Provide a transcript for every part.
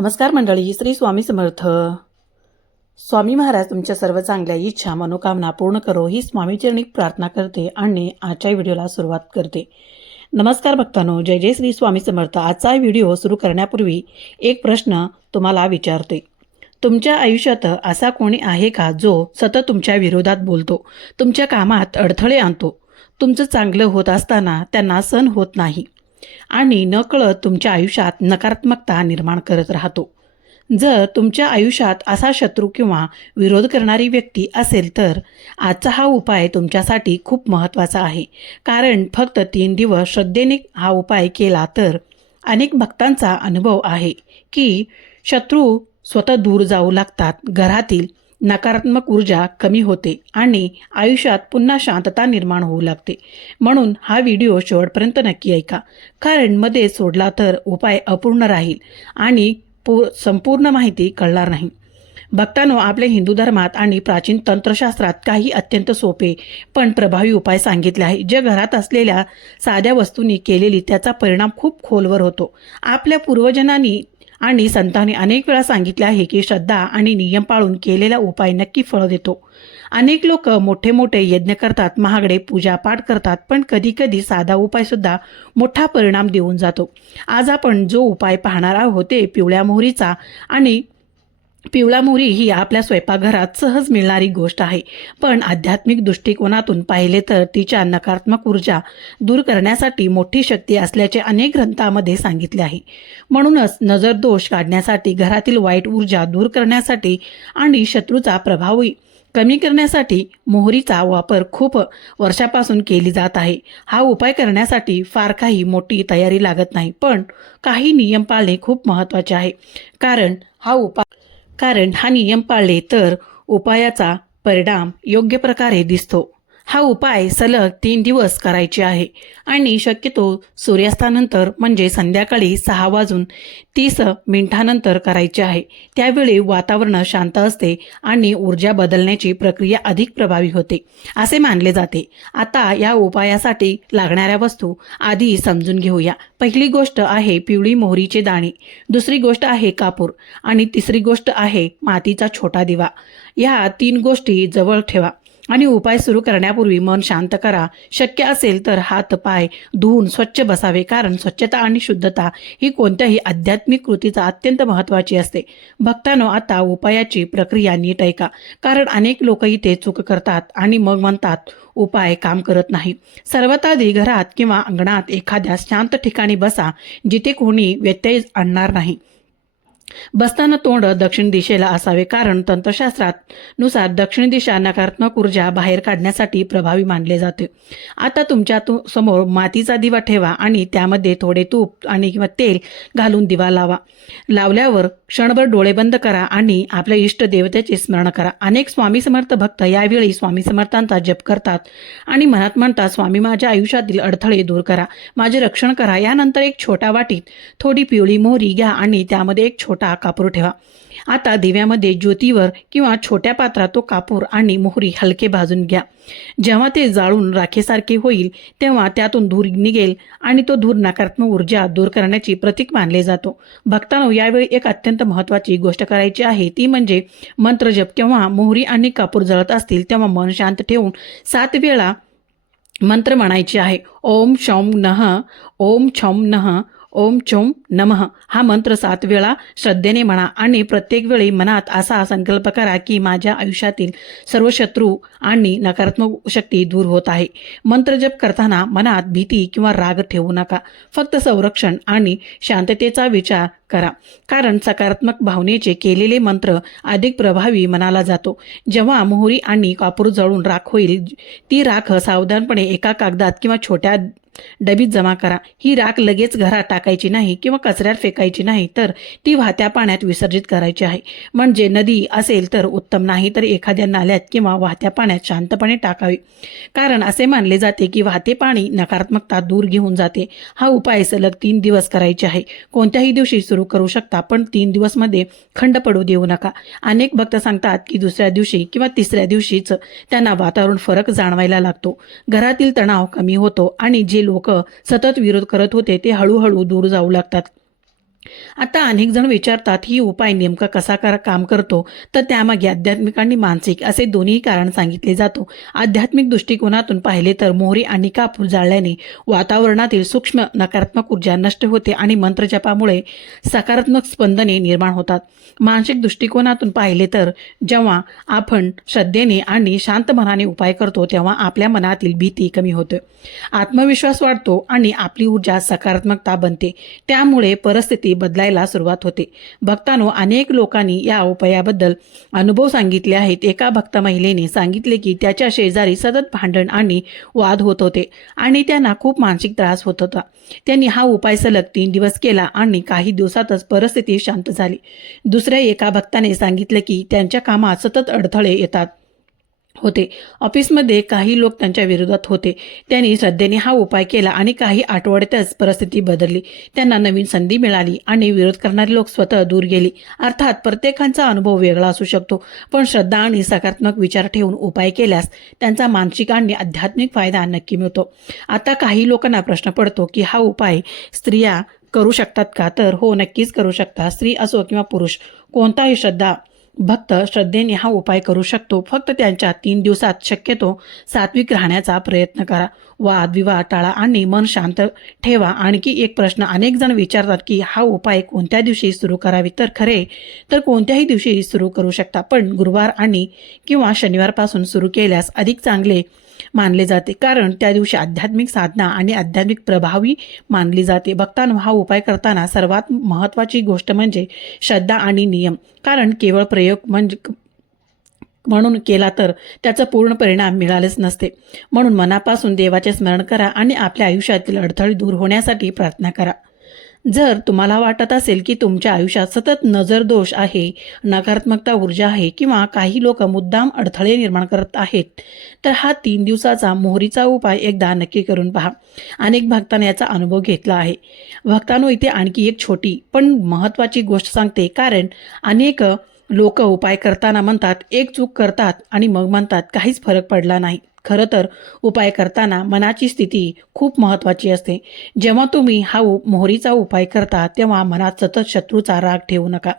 नमस्कार मंडळी, श्री स्वामी समर्थ. स्वामी महाराज तुमच्या सर्व चांगल्या इच्छा मनोकामना पूर्ण करो ही स्वामीचरणी प्रार्थना करते आणि आजच्या व्हिडिओला सुरुवात करते. नमस्कार भक्तांनो, जय जय श्री स्वामी समर्थ. आजचा व्हिडिओ सुरू करण्यापूर्वी एक प्रश्न तुम्हाला विचारते. तुमच्या आयुष्यात असा कोणी आहे का जो सतत तुमच्या विरोधात बोलतो, तुमच्या कामात अडथळे आणतो, तुमचं चांगलं होत असताना त्यांना सहन होत नाही आणि नकळत तुमच्या आयुष्यात नकारात्मकता निर्माण करत राहतो? जर तुमच्या आयुष्यात असा शत्रू किंवा विरोध करणारी व्यक्ती असेल तर आजचा हा उपाय तुमच्यासाठी खूप महत्त्वाचा आहे. कारण फक्त 3 दिवस श्रद्धेने हा उपाय केला तर अनेक भक्तांचा अनुभव आहे की शत्रू स्वतः दूर जाऊ लागतात, घरातील नकारात्मक ऊर्जा कमी होते आणि आयुष्यात पुन्हा शांतता निर्माण होऊ लागते. म्हणून हा व्हिडिओ शेवटपर्यंत नक्की ऐका, कारण मध्ये सोडला तर उपाय अपूर्ण राहील आणि संपूर्ण माहिती कळणार नाही. भक्तांनो, आपल्या हिंदू धर्मात आणि प्राचीन तंत्रशास्त्रात काही अत्यंत सोपे पण प्रभावी उपाय सांगितले आहे, जे घरात असलेल्या साध्या वस्तूंनी केलेली त्याचा परिणाम खूप खोलवर होतो. आपल्या पूर्वजांनी आणि संतांनी अनेक वेळा सांगितले आहे की श्रद्धा आणि नियम पाळून केलेला उपाय नक्की फळ देतो. अनेक लोक मोठे मोठे यज्ञ करतात, महागडे पूजा पाठ करतात, पण कधी कधी साधा उपाय सुद्धा मोठा परिणाम देऊन जातो. आज आपण जो उपाय पाहणार आहोत ते पिवळ्या मोहरीचा आणि पिवळा मोहरी ही आपल्या स्वयंपाकघरात सहज मिळणारी गोष्ट आहे, पण आध्यात्मिक दृष्टिकोनातून पाहिले तर तिच्या नकारात्मक ऊर्जा दूर करण्यासाठी मोठी शक्ती असल्याचे अनेक ग्रंथांमध्ये सांगितले आहे. म्हणूनच नजर दोष काढण्यासाठी, घरातील वाईट ऊर्जा दूर करण्यासाठी आणि शत्रूचा प्रभाव कमी करण्यासाठी मोहरीचा वापर खूप वर्षापासून केली जात आहे. हा उपाय करण्यासाठी फार काही मोठी तयारी लागत नाही, पण काही नियम पाळणे खूप महत्त्वाचे आहे. कारण हा नियम पाळले तर उपायाचा परिणाम योग्य प्रकारे दिसतो. हा उपाय सलग 3 दिवस करायचे आहे आणि शक्यतो सूर्यास्तानंतर म्हणजे संध्याकाळी 6:30 करायचे आहे. त्यावेळी वातावरण शांत असते आणि ऊर्जा बदलण्याची प्रक्रिया अधिक प्रभावी होते असे मानले जाते. आता या उपायासाठी लागणाऱ्या वस्तू आधी समजून घेऊया. पहिली गोष्ट आहे पिवळी मोहरीचे दाणे, दुसरी गोष्ट आहे कापूर आणि तिसरी गोष्ट आहे मातीचा छोटा दिवा. या 3 गोष्टी जवळ ठेवा आणि उपाय सुरू करण्यापूर्वी मन शांत करा. शक्य असेल तर हात पाय धुवून स्वच्छ बसावे, कारण स्वच्छता आणि शुद्धता ही कोणत्याही आध्यात्मिक कृतीचा अत्यंत महत्त्वाची असते. भक्तांनो, आता उपायाची प्रक्रिया नीट ऐका, कारण अनेक लोक इथे चूक करतात आणि मग म्हणतात उपाय काम करत नाही. सर्वात आधी घरात किंवा अंगणात एखाद्या शांत ठिकाणी बसा, जिथे कोणी व्यत्यय आणणार नाही. बसताना तोंड दक्षिण दिशेला असावे, कारण तंत्रशास्त्रात नुसार दक्षिण दिशा नकारात्मक ऊर्जा बाहेर काढण्यासाठी प्रभावी मानले जाते. आता तुमच्या समोर मातीचा दिवा ठेवा आणि त्यामध्ये थोडे तूप आणि किंवा तेल घालून दिवा लावा. लावल्यावर क्षणभर डोळे बंद करा आणि आपल्या इष्ट देवतेचे स्मरण करा. अनेक स्वामी समर्थ भक्त यावेळी स्वामी समर्थांचा जप करतात आणि मनात म्हणतात, स्वामी माझ्या आयुष्यातील अडथळे दूर करा, माझे रक्षण करा. यानंतर एक छोटा वाटीत थोडी पिवळी मोहरी घ्या आणि त्यामध्ये एक छोटा कापूर ठेवा. आता दिव्यामध्ये ज्योतीवर किंवा छोट्या पात्रात तो कापूर आणि मोहरी हलके भाजून घ्या. जेव्हा ते जाळून राखेसारखे होईल तेव्हा त्यातून धूर निघेल आणि तो धूर नकारात्मक ऊर्जा दूर करण्याची प्रतीक मानले जातो. भक्तांनो, यावेळी एक अत्यंत महत्त्वाची गोष्ट करायची आहे, ती म्हणजे मंत्रजप. केव्हा मोहरी आणि कापूर जळत असतील तेव्हा मन शांत ठेवून 7 वेळा मंत्र म्हणायचे आहे. ओम शौम नः, ओम छौम नः, ओम चोम नमः. हा मंत्र 7 वेळा श्रद्धेने म्हणा आणि प्रत्येक वेळी मनात असा संकल्प करा की माझ्या आयुष्यातील सर्व शत्रू आणि नकारात्मक शक्ती दूर होत आहे. मंत्र जप करताना मनात भीती किंवा राग ठेवू नका, फक्त संरक्षण आणि शांततेचा विचार करा, कारण सकारात्मक भावनेचे केलेले मंत्र अधिक प्रभावी मनाला जातो. जेव्हा मोहरी आणि कापूर जळून राख होईल, ती राख सावधानपणे एका कागदात किंवा छोट्या डबीत जमा करा. ही राख लगेच घरात टाकायची नाही किंवा कचऱ्यात फेकायची नाही, तर ती वाहत्या पाण्यात विसर्जित करायची आहे. म्हणजे नदी असेल तर उत्तम, नाही तर एखाद्या नाल्यात किंवा वाहत्या पाण्यात शांतपणे टाकावी, कारण असे मानले जाते की वाहते पाणी नकारात्मकता दूर घेऊन जाते. हा उपाय सलग 3 दिवस करायचे आहे. कोणत्याही दिवशी सुरू करू शकता, पण 3 दिवस मध्ये खंड पडू देऊ नका. अनेक भक्त सांगतात की दुसऱ्या दिवशी किंवा तिसऱ्या दिवशीच त्यांना वातावरण फरक जाणवायला लागतो, घरातील तणाव कमी होतो आणि जे लोक सतत विरोध करत होते ते हळूहळू दूर जाऊ लागतात. आता अनेक जण विचारतात ही उपाय नेमका कसा काम करतो, तर त्यामागे आध्यात्मिक आणि मानसिक असे दोन्ही कारण सांगितले जातो. आध्यात्मिक दृष्टिकोनातून पाहिले तर मोहरी आणि कापूर जाळल्याने वातावरणातील सूक्ष्म नकारात्मक ऊर्जा नष्ट होते आणि मंत्रजपामुळे सकारात्मक स्पंदने निर्माण होतात. मानसिक दृष्टिकोनातून पाहिले तर जेव्हा आपण श्रद्धेने आणि शांत मनाने उपाय करतो तेव्हा आपल्या मनातील भीती कमी होते, आत्मविश्वास वाढतो आणि आपली ऊर्जा सकारात्मकता बनते. त्यामुळे परिस्थिती बदलायला सुरुवात होते. भक्तांनो, अनेक लोकांनी या उपायाबद्दल अनुभव सांगितले आहेत. एका भक्त महिलेने सांगितले की त्याच्या शेजारी सतत भांडण आणि वाद होत होते आणि त्यांना खूप मानसिक त्रास होत होता. त्यांनी हा उपाय सलग 3 दिवस केला आणि काही दिवसातच परिस्थिती शांत झाली. दुसऱ्या एका भक्ताने सांगितले की त्यांच्या कामात सतत अडथळे येतात होते. ऑफिसमध्ये काही लोक त्यांच्या विरोधात होते. त्यांनी श्रद्धेने हा उपाय केला आणि काही आठवड्यातच परिस्थिती बदलली. त्यांना नवीन संधी मिळाली आणि विरोध करणारे लोक स्वतः दूर गेले. अर्थात प्रत्येकाचा अनुभव वेगळा असू शकतो, पण श्रद्धा आणि सकारात्मक विचार ठेवून उपाय केल्यास त्यांचा मानसिक आणि आध्यात्मिक फायदा नक्की मिळतो. आता काही लोकांना प्रश्न पडतो की हा उपाय स्त्रिया करू शकतात का? तर हो, नक्कीच करू शकतात. स्त्री असो किंवा पुरुष, कोणताही भक्त श्रद्धेने हा उपाय करू शकतो. फक्त त्यांच्या 3 दिवसात शक्यतो सात्विक राहण्याचा प्रयत्न करा. वाद विवाद टाळा आणि मन शांत ठेवा. आणखी एक प्रश्न अनेक जण विचारतात की हा उपाय कोणत्या दिवशी सुरू करावी? तर खरे तर कोणत्याही दिवशी सुरू करू शकता, पण गुरुवार आणि किंवा शनिवारपासून सुरू केल्यास अधिक चांगले मानले जाते, कारण त्या दिवशी आध्यात्मिक साधना आणि आध्यात्मिक प्रभावी मानली जाते. भक्तांनो, हा उपाय करताना सर्वात महत्त्वाची गोष्ट म्हणजे श्रद्धा आणि नियम, कारण केवळ प्रयोग म्हणून केला तर त्याचा पूर्ण परिणाम मिळालेच नसते. म्हणून मनापासून देवाचे स्मरण करा आणि आपल्या आयुष्यातील अडथळे दूर होण्यासाठी प्रार्थना करा. जर तुम्हाला वाटत असेल की तुमच्या आयुष्यात सतत नजर दोष आहे, नकारात्मकता ऊर्जा आहे किंवा काही लोक मुद्दाम अडथळे निर्माण करत आहेत, तर हा 3 दिवसाचा मोहरीचा उपाय एकदा नक्की करून पहा. अनेक भक्तांनी याचा अनुभव घेतला आहे. भक्तांनो, इथे आणखी एक छोटी पण महत्त्वाची गोष्ट सांगते, कारण अनेक लोक उपाय करताना म्हणतात एक चूक करतात आणि मग म्हणतात काहीच फरक पडला नाही. खरं तर उपाय करताना मनाची स्थिती खूप महत्त्वाची असते. जेव्हा तुम्ही हा मोहरीचा उपाय करता तेव्हा मनात सतत शत्रूचा राग ठेवू नका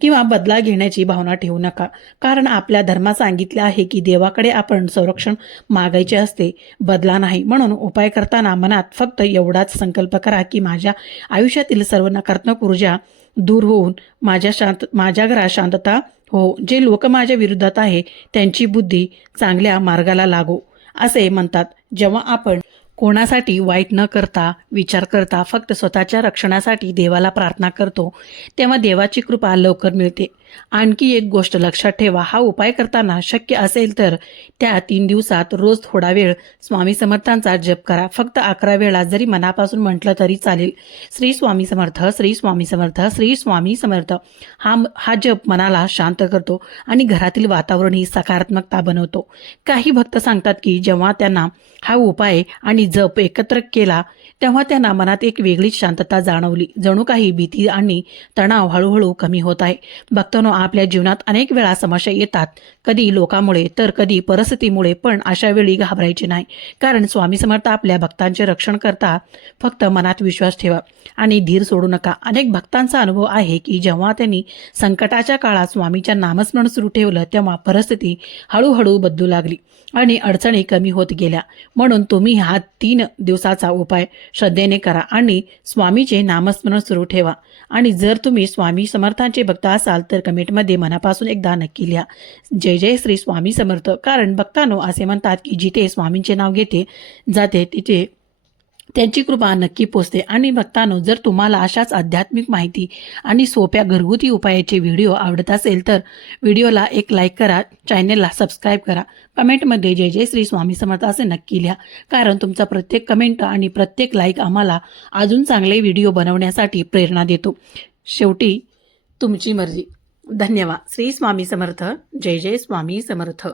किंवा बदला घेण्याची भावना ठेवू नका, कारण आपल्या धर्मात सांगितले आहे की देवाकडे आपण संरक्षण मागायचे असते, बदला नाही. म्हणून उपाय करताना मनात फक्त एवढाच संकल्प करा की माझ्या आयुष्यातील सर्व नकारात्मक ऊर्जा दूर होऊन माझ्या घरात शांतता हो. जे लोक माझ्या विरोधात आहे त्यांची बुद्धी चांगल्या मार्गाला लागो, असे म्हणतात. जेव्हा आपण कोणासाठी वाईट न करता विचार करता फक्त स्वतःच्या रक्षणासाठी देवाला प्रार्थना करतो तेव्हा देवाची कृपा लवकर मिळते. आणखी एक गोष्ट लक्षात ठेवा, हा उपाय करताना शक्य असेल तर त्या 3 दिवसात रोज थोडा वेळ स्वामी समर्थांचा जप करा. फक्त 11 वेळा जरी मनापासून म्हटलं तरी चालेल. श्री स्वामी समर्थ, श्री स्वामी समर्थ, श्री स्वामी समर्थ. हा जप मनाला शांत करतो आणि घरातील वातावरणही सकारात्मकता बनवतो. काही भक्त सांगतात की जेव्हा त्यांना हा उपाय आणि जप एकत्र केला तेव्हा त्यांना मनात एक वेगळीच शांतता जाणवली, जणू काही भीती आणि तणाव हळूहळू कमी होत आहे. भक्तांनो, आपल्या जीवनात अनेक वेळा समस्या येतात, कधी लोकांमुळे तर कधी परिस्थितीमुळे, पण अशा वेळी घाबरायचे नाही, कारण स्वामी समर्थ आपल्या भक्तांचे रक्षण करतात. फक्त मनात विश्वास ठेवा आणि धीर सोडू नका. अनेक भक्तांचा अनुभव आहे की जेव्हा त्यांनी संकटाच्या काळात स्वामीच्या नामस्मरण सुरू ठेवलं तेव्हा परिस्थिती हळूहळू बदलू लागली आणि अडचणी कमी होत गेल्या. म्हणून तुम्ही हा 3 दिवसाचा उपाय श्रद्धेने करा आणि स्वामीचे नामस्मरण सुरू ठेवा. आणि जर तुम्ही स्वामी समर्थांचे भक्त असाल तर कमेंटमध्ये मनापासून एकदा नक्की लिहा, जय जय श्री स्वामी समर्थ. कारण भक्तांनो, असे म्हणतात की जिथे स्वामींचे नाव घेते जाते तिथे त्यांची कृपा नक्की पोचते. आणि भक्तांनो, जर तुम्हाला अशाच आध्यात्मिक माहिती आणि सोप्या घरगुती उपायाचे व्हिडिओ आवडत असेल तर व्हिडिओला एक लाईक करा, चॅनेलला सबस्क्राईब करा, कमेंटमध्ये जय जय श्री स्वामी समर्थ असे नक्की लिहा, कारण तुमचा प्रत्येक कमेंट आणि प्रत्येक लाईक आम्हाला अजून चांगले व्हिडिओ बनवण्यासाठी प्रेरणा देतो. शेवटी तुमची मर्जी. धन्यवाद. श्री स्वामी समर्थ. जय जय स्वामी समर्थ.